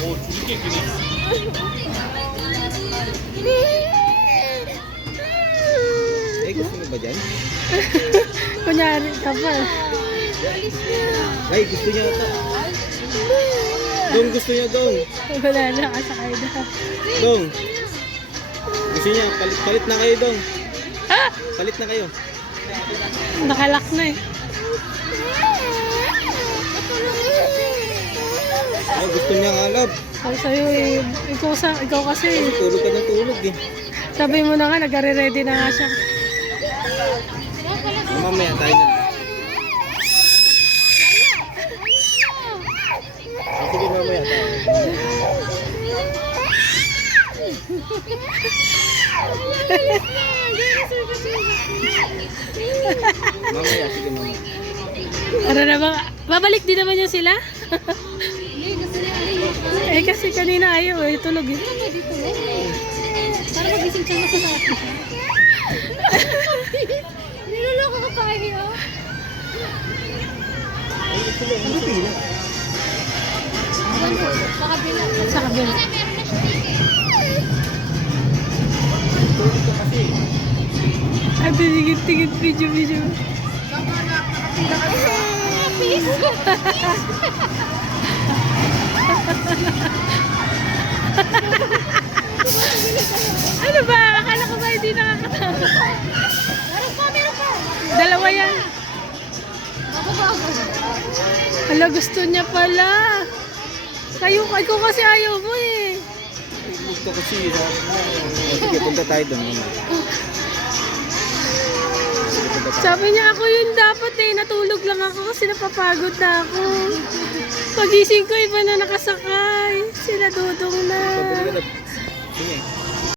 Eh, gusto mo ba dyan? Kunyari ka pa. Ay, gusto niya ito. Dong, gusto niya, Dong. Wala na, kasakay na. Dong. Gusto niya, palit na kayo, Dong. Palit na kayo. Nakalak na eh. Ay, gusto niya nga, love. Sabi sa'yo eh, ikaw kasi. Tulog ka ng tulog eh. Sabi mo na nga, nag-ready na nga siya. Mamaya tayo na. Sige, mamaya tayo. Mamaya, sige mamaya. Ano na ba? Babalik din naman yun sila? Eh kasi kanina ayaw eh, tulog eh. Para magising siya sa akin. Niloloko ka pa kayo. Ano pila? Sa kabila. Sa kabila. Tulog ka kasi. Ay, tingin, video. Ano ba? Akala ko ba hindi nakakatawa? Meron pa. Dalawa yan. Mababago. Hala, gusto niya pala. Ikaw kasi ayaw mo eh. Gusto ko siya. Sige, punta tayo doon mamaya. Sige, punta tayo. Sabi niya ako yun dapat eh. Natulog lang ako kasi napapagod na ako. Pagising ko iba na nakasakay. Sila dudong na. Sige.